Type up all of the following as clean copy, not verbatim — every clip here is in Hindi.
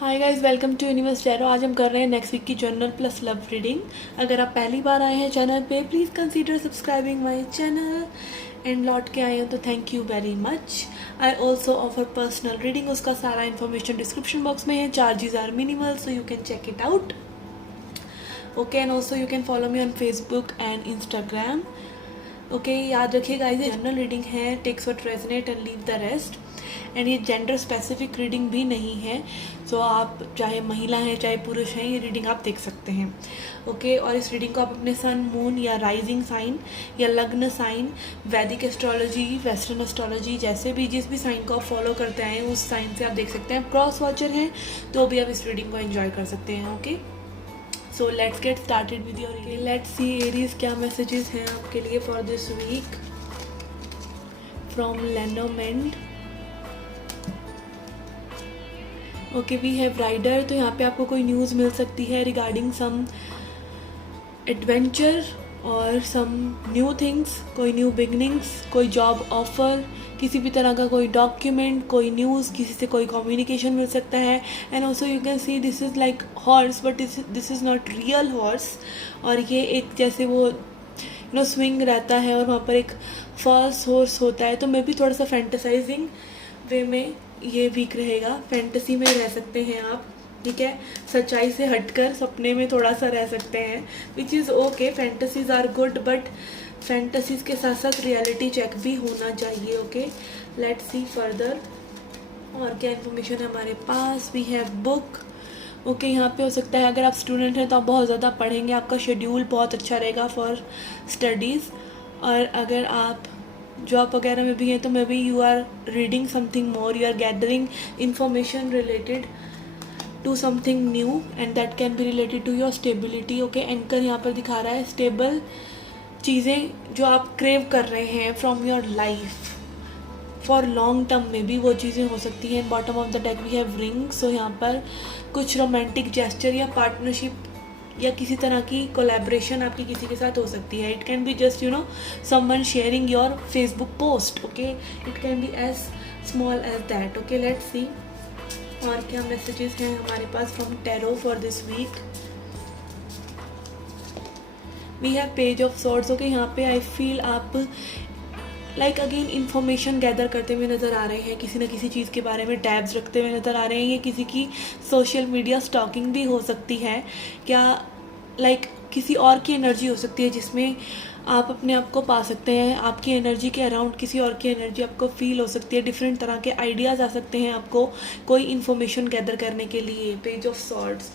Hi guys, welcome to universe tarot. आज हम कर रहे हैं नेक्स्ट वीक की जर्नल प्लस लव रीडिंग। अगर आप पहली बार आए हैं चैनल पे, please consider subscribing my channel. And लौट के आए हो तो thank you very much. I also offer personal reading, उसका सारा इन्फॉर्मेशन डिस्क्रिप्शन बॉक्स में है। Charges are minimal, so you can check it out. Okay, and also you can follow me on Facebook and Instagram. Okay, याद रखिए गाइस, ये जनरल रीडिंग है। Takes what resonate and leave the rest. And ये जेंडर स्पेसिफिक रीडिंग भी नहीं है, सो आप चाहे महिला हैं चाहे पुरुष हैं, ये रीडिंग आप देख सकते हैं। ओके, और इस रीडिंग को आप अपने सन, मून या राइजिंग साइन या लग्न साइन, वैदिक एस्ट्रोलॉजी, वेस्टर्न एस्ट्रोलॉजी, जैसे भी जिस भी साइन को आप फॉलो करते हैं उस साइन से आप देख सकते हैं। क्रॉस वॉचर हैं तो भी आप इस रीडिंग को एंजॉय कर सकते हैं। Okay, so let's get started with your reading. Let's see Aries, क्या मैसेजेस हैं आपके लिए for this week from Lenormand. Okay, we have rider. तो यहाँ पे आपको कोई न्यूज़ मिल सकती है रिगार्डिंग सम एडवेंचर और सम न्यू थिंग्स, कोई न्यू बिगनिंग्स, कोई जॉब ऑफर, किसी भी तरह का कोई डॉक्यूमेंट, कोई न्यूज़, किसी से कोई कम्युनिकेशन मिल सकता है। And also you can see this is like horse, but this is not real horse. और ये एक जैसे वो स्विंग रहता है और वहाँ पर एक फॉल्स हॉर्स होता है। तो मे भी थोड़ा सा फैंटेसाइजिंग वे में ये वीक रहेगा। फैंटेसी में रह सकते हैं आप, ठीक है। सच्चाई से हटकर सपने में थोड़ा सा रह सकते हैं, which is okay. Fantasies are good, but fantasies के साथ साथ रियलिटी चेक भी होना चाहिए। ओके, लेट्स सी फर्दर और क्या इन्फॉर्मेशन है हमारे पास। We have book. ओके, यहाँ पे हो सकता है अगर आप स्टूडेंट हैं तो आप बहुत ज़्यादा पढ़ेंगे, आपका शेड्यूल बहुत अच्छा रहेगा फॉर स्टडीज़। और अगर आप जॉब वगैरह में भी हैं तो maybe you are reading something more, you are gathering information related to something new and that can be related to your stability. Okay, anchor यहाँ पर दिखा रहा है स्टेबल चीज़ें जो आप क्रेव कर रहे हैं from your life for long term में भी वो चीज़ें हो सकती हैं। Bottom of the deck we have ring. So यहाँ पर कुछ रोमांटिक जेस्चर या पार्टनरशिप या किसी तरह की कोलैबोरेशन आपकी किसी के साथ हो सकती है। It can be just someone sharing your Facebook post. Okay, it can be as small as that. Okay, let's see और क्या मैसेजेस हैं हमारे पास from tarot for this week. We have page of swords. Okay, यहाँ पे आई फील आप लाइक अगेन इन्फॉर्मेशन गैदर करते हुए नज़र आ रहे हैं, किसी न किसी चीज़ के बारे में टैब्स रखते हुए नज़र आ रहे हैं। ये किसी की सोशल मीडिया स्टॉकिंग भी हो सकती है, क्या लाइक किसी और की एनर्जी हो सकती है जिसमें आप अपने आप को पा सकते हैं। आपकी एनर्जी के अराउंड किसी और की एनर्जी आपको फील हो सकती है। डिफरेंट तरह के आइडियाज़ आ सकते हैं आपको कोई इन्फॉर्मेशन गैदर करने के लिए। Page of swords.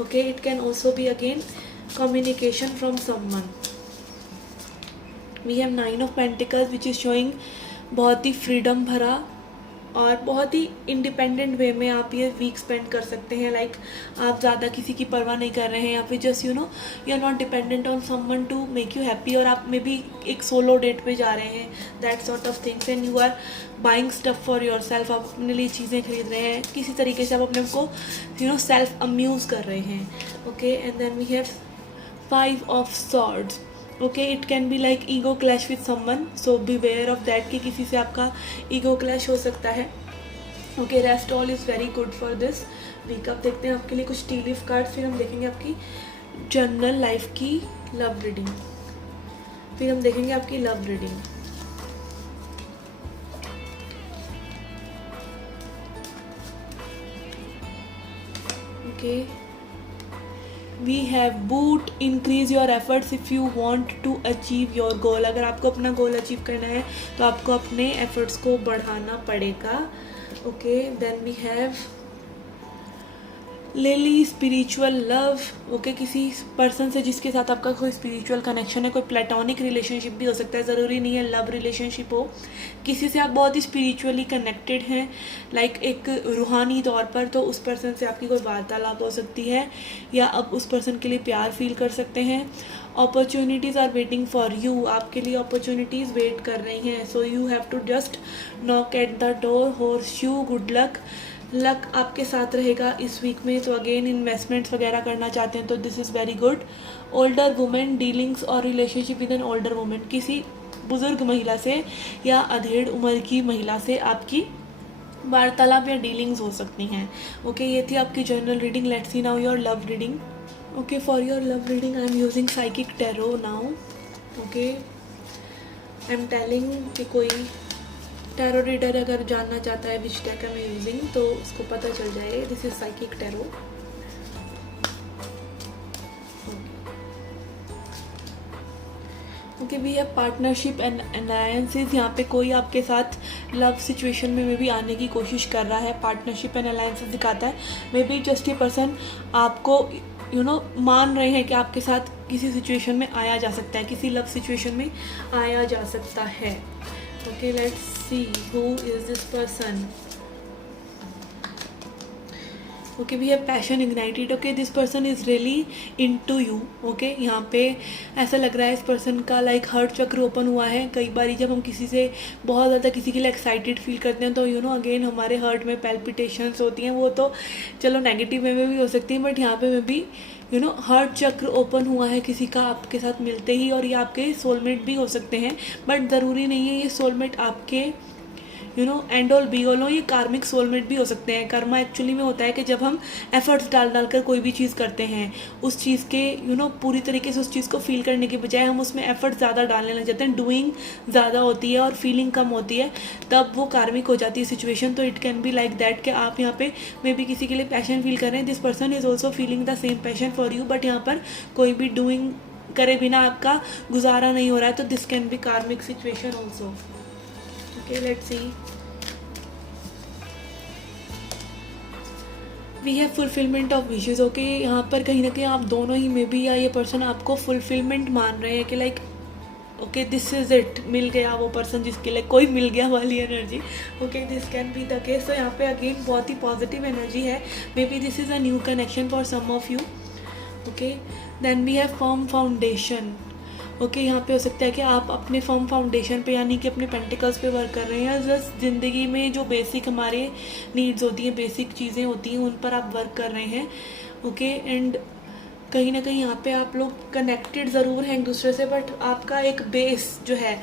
Okay, it can also be again communication from someone. We have 9 of pentacles which is showing बहुत ही फ्रीडम भरा और बहुत ही इंडिपेंडेंट वे में आप ये वीक स्पेंड कर सकते हैं। लाइक आप ज़्यादा किसी की परवाह नहीं कर रहे हैं या फिर just you are not dependent on someone to make you happy. और आप मे बी एक सोलो डेट पे जा रहे हैं, that sort of things. And you are buying stuff for yourself. आप अपने लिए चीज़ें खरीद रहे हैं, किसी तरीके से आप अपने को सेल्फ अम्यूज़ कर रहे हैं। Okay, and then we have 5 of swords. Okay, it can be like ego clash with someone, so beware of that कि किसी से आपका ईगो क्लैश हो सकता है। Okay, rest all is very good for this week. अब देखते हैं आपके लिए कुछ टी लीफ कार्ड, फिर हम देखेंगे आपकी जनरल लाइफ की लव रीडिंग, फिर हम देखेंगे आपकी love reading. Okay, we have boot. Increase your efforts if you want to achieve your goal. अगर आपको अपना गोल अचीव करना है तो आपको अपने एफर्ट्स को बढ़ाना पड़ेगा। Okay, then we have lily. Spiritual love. Okay, किसी पर्सन से जिसके साथ आपका कोई स्पिरिचुअल कनेक्शन है, कोई प्लेटोनिक रिलेशनशिप भी हो सकता है, ज़रूरी नहीं है लव रिलेशनशिप हो। किसी से आप बहुत ही स्पिरिचुअली कनेक्टेड हैं, लाइक एक रूहानी तौर पर, तो उस पर्सन से आपकी कोई वार्तालाप हो सकती है या आप उस पर्सन के लिए प्यार फील कर सकते हैं। Opportunities are waiting for you. आपके लिए अपॉर्चुनिटीज़ वेट कर रही हैं, so you have to just knock at the door. Horse you, good luck. Luck आपके साथ रहेगा इस वीक में। तो अगेन इन्वेस्टमेंट्स वगैरह करना चाहते हैं तो this is very good. Older women. Dealings और relationship with an older women. किसी बुज़ुर्ग महिला से या अधेड़ उम्र की महिला से आपकी वार्तालाप या डीलिंग्स हो सकती हैं। ओके, ये थी आपकी general reading. Let's see now your love reading. Okay, for your love reading I am using psychic tarot now. Okay, I am telling कि कोई टैरो रीडर अगर जानना चाहता है which deck I am using तो उसको पता चल जाएगा। This is psychic tarot. Okay, we have partnership and alliances. यहाँ पे कोई आपके साथ लव सिचुएशन में भी आने की कोशिश कर रहा है। पार्टनरशिप एंड अलायंसेस दिखाता है मे बी जस्ट ये पर्सन आपको मान रहे हैं कि आपके साथ किसी सिचुएशन में आया जा सकता है, किसी लव सिचुएशन में आया जा सकता है। Okay, let's see who is this person. Okay, we have passion ignited. Okay, this person is really into you. Okay, यहाँ पे ऐसा लग रहा है इस पर्सन का लाइक हार्ट चक्र ओपन हुआ है। कई बार जब हम किसी से बहुत ज़्यादा किसी के लिए एक्साइटेड फील करते हैं तो अगेन हमारे हार्ट में पैल्पिटेशंस होती हैं। वो तो चलो नेगेटिव वे में भी हो सकती हैं, बट यहाँ पे में भी हार्ट चक्र ओपन हुआ है किसी का आपके साथ मिलते ही। और ये आपके सोलमेट भी हो सकते हैं, बट ज़रूरी नहीं है ये सोलमेट आपके एंड ऑल बी ऑल हो। ये कार्मिक सोलमेट भी हो सकते हैं। कर्मा एक्चुअली में होता है कि जब हम एफर्ट्स डाल कर कोई भी चीज़ करते हैं, उस चीज़ के पूरी तरीके से उस चीज़ को फील करने के बजाय हम उसमें एफर्ट्स ज़्यादा डालने लग जाते हैं, डूइंग ज़्यादा होती है और फीलिंग कम होती है, तब वो कार्मिक हो जाती है सिचुएशन। तो it can be like that कि आप यहाँ पे मे बी किसी के लिए पैशन फील कर रहे हैं। This person is also feeling the same passion for you, but यहाँ पर कोई भी डूइंग करे बिना आपका गुजारा नहीं हो रहा है। तो this can be karmic situation also. Okay, let's see. We have fulfilment of wishes. Okay, यहाँ पर कहीं ना कहीं आप दोनों ही में भी या ये पर्सन आपको फुलफिलमेंट मान रहे हैं कि like okay this is it, मिल गया वो पर्सन जिसके लिए कोई मिल गया वाली energy. Okay, this can be the case. तो यहाँ पे अगेन बहुत ही पॉजिटिव एनर्जी है। Maybe this is a new connection for some of you. Okay, then we have firm foundation. Okay, यहाँ पे हो सकता है कि आप अपने फर्म फाउंडेशन पे यानी कि अपने पेंटिकल्स पे वर्क कर रहे हैं, या जस्ट ज़िंदगी में जो बेसिक हमारे नीड्स होती हैं, बेसिक चीज़ें होती हैं, उन पर आप वर्क कर रहे हैं। ओके, एंड कहीं ना कहीं यहाँ पे आप लोग कनेक्टेड ज़रूर हैं एक दूसरे से, बट आपका एक बेस जो है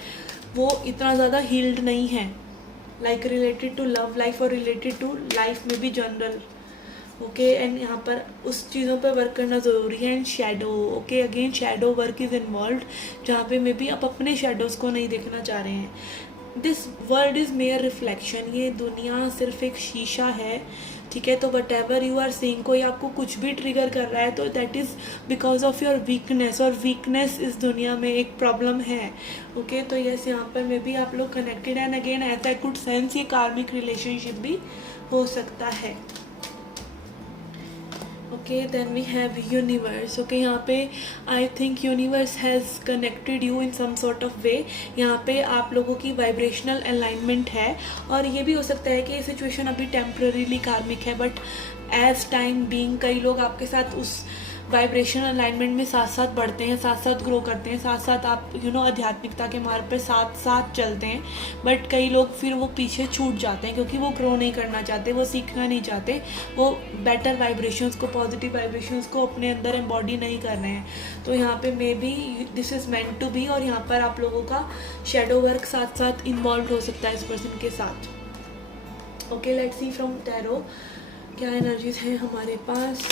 वो इतना ज़्यादा हील्ड नहीं है, like related to love life और रिलेटेड टू लाइफ में भी जनरल। ओके, एंड यहाँ पर उस चीज़ों पर वर्क करना ज़रूरी है। And shadow. Okay, again shadow work is involve, जहाँ पे मे बी आप अपने शेडोज़ को नहीं देखना चाह रहे हैं। This world is mere reflection. ये दुनिया सिर्फ एक शीशा है, ठीक है। तो whatever you are seeing, कोई आपको कुछ भी ट्रिगर कर रहा है तो that is because of your weakness, और वीकनेस इस दुनिया में एक प्रॉब्लम है। ओके, तो यस, यहाँ पर मे बी आप लोग connected. And again as I could sense ये कार्मिक रिलेशनशिप भी हो सकता है। Okay, then we have universe. Okay, यहाँ पे I think universe has connected you in some sort of way. यहाँ पे आप लोगों की वाइब्रेशनल अलाइनमेंट है, और ये भी हो सकता है कि ये सिचुएशन अभी टेम्पररीली कार्मिक है, बट एज टाइम बीइंग कई लोग आपके साथ उस वाइब्रेशन अलाइनमेंट में साथ साथ बढ़ते हैं, साथ साथ ग्रो करते हैं, साथ साथ आप आध्यात्मिकता के मार्ग पर साथ साथ चलते हैं। बट कई लोग फिर वो पीछे छूट जाते हैं क्योंकि वो ग्रो नहीं करना चाहते, वो सीखना नहीं चाहते, वो बेटर वाइब्रेशंस को, पॉजिटिव वाइब्रेशंस को अपने अंदर एम्बॉडी नहीं कर रहे हैं। तो यहाँ पे maybe this is meant to be, और यहाँ पर आप लोगों का शेडो वर्क साथ साथ इन्वॉल्व हो सकता है इस पर्सन के साथ। Okay, let's see from tarot क्या एनर्जीज हैं हमारे पास।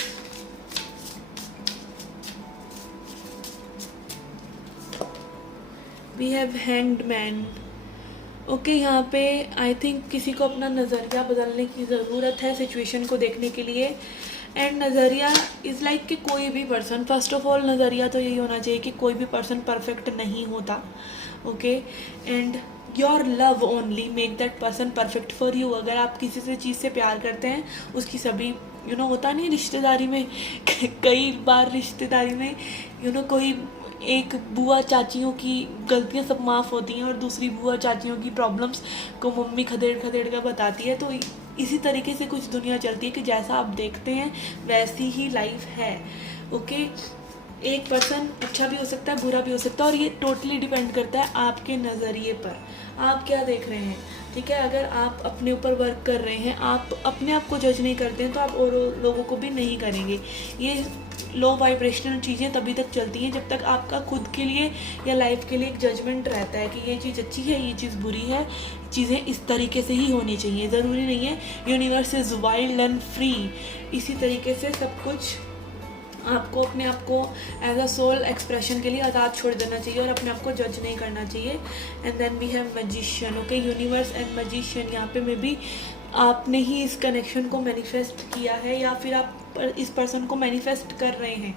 We have hanged man. Okay, यहाँ पे आई थिंक किसी को अपना नज़रिया बदलने की ज़रूरत है सिचुएशन को देखने के लिए। एंड नज़रिया इज़ लाइक कि कोई भी पर्सन, फर्स्ट ऑफ ऑल नज़रिया तो यही होना चाहिए कि कोई भी पर्सन परफेक्ट नहीं होता। Okay, and your love only make that person perfect for you. अगर आप किसी से चीज़ से प्यार करते हैं, उसकी सभी होता नहीं रिश्तेदारी में कई बार रिश्तेदारी में कोई एक बुआ चाचियों की गलतियां सब माफ़ होती हैं और दूसरी बुआ चाचियों की प्रॉब्लम्स को मम्मी खदेड़ खदेड़ कर बताती है। तो इसी तरीके से कुछ दुनिया चलती है कि जैसा आप देखते हैं वैसी ही लाइफ है। ओके, एक पर्सन अच्छा भी हो सकता है, बुरा भी हो सकता है, और ये टोटली डिपेंड करता है आपके नज़रिए पर, आप क्या देख रहे हैं, ठीक है। अगर आप अपने ऊपर वर्क कर रहे हैं, आप अपने आप को जज नहीं करते हैं, तो आप और लोगों को भी नहीं करेंगे। ये लो वाइब्रेशनल चीज़ें तभी तक चलती हैं जब तक आपका खुद के लिए या लाइफ के लिए एक जजमेंट रहता है कि ये चीज़ अच्छी है, ये चीज़ बुरी है, चीज़ें इस तरीके से ही होनी चाहिए। ज़रूरी नहीं है, universe is wild and free. इसी तरीके से सब कुछ आपको अपने आप को एज अ सोल एक्सप्रेशन के लिए आज़ाद छोड़ देना चाहिए और अपने आप को जज नहीं करना चाहिए। And then we have magician, okay, universe and magician. यहाँ पे मे बी आपने ही इस कनेक्शन को मैनिफेस्ट किया है या फिर आप इस पर्सन को मैनिफेस्ट कर रहे हैं,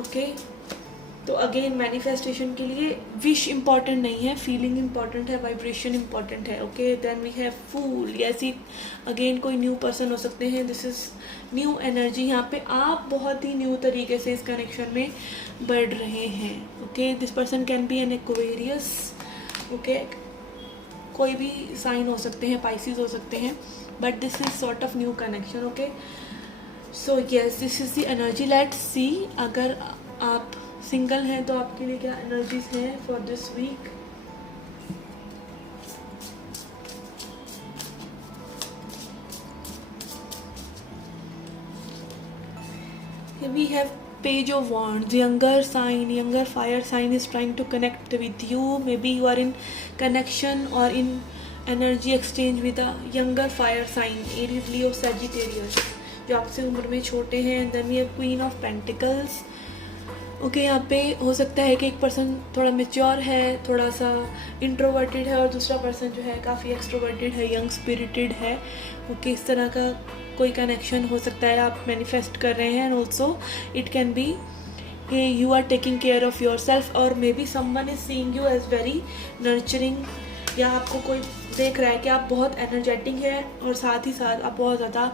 ओके। तो अगेन मैनिफेस्टेशन के लिए विश इम्पॉर्टेंट नहीं है, फीलिंग इम्पॉर्टेंट है, वाइब्रेशन इम्पॉर्टेंट है, ओके। देन वी हैव फूल, ऐसी अगेन कोई न्यू पर्सन हो सकते हैं, दिस इज़ न्यू एनर्जी। यहाँ पे आप बहुत ही न्यू तरीके से इस कनेक्शन में बढ़ रहे हैं, okay. This person can be an Aquarius, okay, कोई भी साइन हो सकते हैं, पाइसिस हो सकते हैं, but this is sort of new connection, okay. So yes, this is the energy. Let's see अगर आप सिंगल हैं तो आपके लिए क्या एनर्जीज हैं for this week. We have page of wands, younger sign, younger fire sign is trying to connect with you. Maybe you are in connection or in energy exchange with a younger fire sign, Aries, Leo, Sagittarius, जो आपसे उम्र में छोटे हैं। Then we have Queen of Pentacles, okay. यहाँ पे हो सकता है कि एक पर्सन थोड़ा मेच्योर है, थोड़ा सा इंट्रोवर्टेड है, और दूसरा पर्सन जो है काफ़ी एक्सट्रोवर्टेड है, यंग स्पिरिटेड है, ओके। इस तरह का कोई कनेक्शन हो सकता है, आप मैनिफेस्ट कर रहे हैं। And also it can be you are taking care of your self, और maybe someone is seeing you as very nurturing, या आपको कोई देख रहा है कि आप बहुत एनर्जेटिक हैं और साथ ही साथ आप बहुत ज़्यादा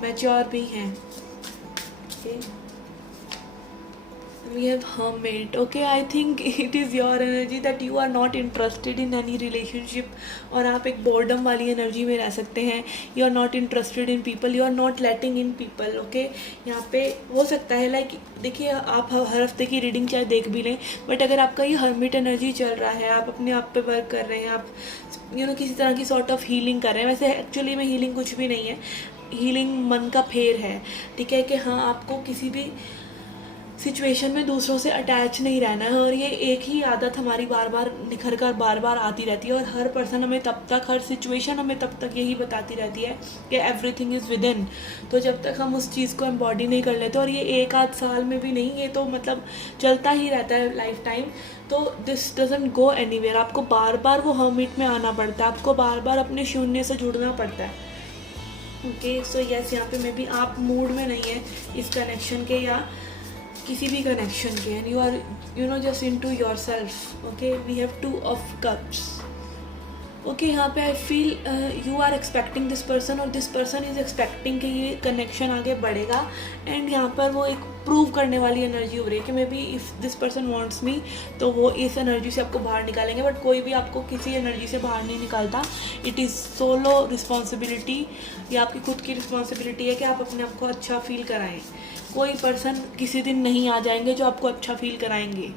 मैच्योर भी हैं, okay. We have Hermit, okay. I think it is your energy that you are not interested in any relationship, और आप एक boredom वाली एनर्जी में रह सकते हैं। You are not interested in people, you are not letting in people, okay. यहाँ पे हो सकता है लाइक देखिए, आप हर हफ्ते की रीडिंग चाहे देख भी लें, बट अगर आपका ये हर्मिट एनर्जी चल रहा है, आप अपने आप पे वर्क कर रहे हैं, आप किसी तरह की सॉर्ट ऑफ हीलिंग कर रहे हैं। वैसे एक्चुअली में हीलिंग कुछ भी नहीं है, हीलिंग मन का फेर है, ठीक है, कि हाँ आपको किसी भी सिचुएशन में दूसरों से अटैच नहीं रहना है। और ये एक ही आदत हमारी बार बार निखर कर बार बार आती रहती है, और हर पर्सन हमें तब तक, हर सिचुएशन हमें तब तक यही बताती रहती है कि एवरीथिंग इज़ विद इन। तो जब तक हम उस चीज़ को एम्बॉडी नहीं कर लेते, और ये एक आध साल में भी नहीं, ये तो मतलब चलता ही रहता है लाइफ टाइम, तो दिस डजंट गो एनीवेयर। आपको बार बार वो हर्मिट में आना पड़ता है, आपको बार बार अपने शून्य से जुड़ना पड़ता है, ओके। सो यस, यहाँ पे मे बी आप मूड में नहीं है इस कनेक्शन के या किसी भी कनेक्शन के, and you are just into yourself, okay. We have 2 of Cups, okay. यहाँ पे I feel you are expecting this person, और दिस पर्सन इज़ एक्सपेक्टिंग कि ये कनेक्शन आगे बढ़ेगा। एंड यहाँ पर वो एक प्रूव करने वाली एनर्जी हो रही है कि may be if this person wants मी, तो वो इस एनर्जी से आपको बाहर निकालेंगे। बट कोई भी आपको किसी एनर्जी से बाहर नहीं निकालता, इट इज़ सोलो रिस्पॉन्सिबिलिटी, ये आपकी खुद की रिस्पॉन्सिबिलिटी है कि आप अपने आप को अच्छा फील कराएं। कोई पर्सन किसी दिन नहीं आ जाएंगे जो आपको अच्छा फील कराएंगे,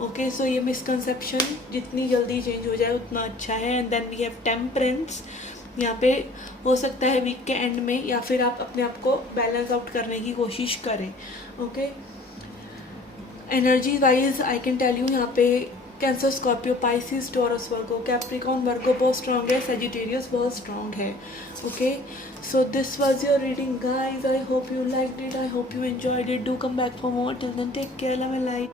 ओके। सो ये मिसकंसेप्शन जितनी जल्दी चेंज हो जाए उतना अच्छा है। And then we have temperance, यहाँ पे हो सकता है वीक के एंड में, या फिर आप अपने आप को बैलेंस आउट करने की कोशिश करें, okay. Energy wise I can tell you, यहाँ पे Cancer, Scorpio, Pisces, Taurus, Virgo, Capricorn, Virgo बहुत स्ट्रॉन्ग है, सेजिटेरियस बहुत स्ट्रॉन्ग है, okay. So this was your reading guys, I hope you liked it, I hope you enjoyed it, do come back for more, till then take care, love and light.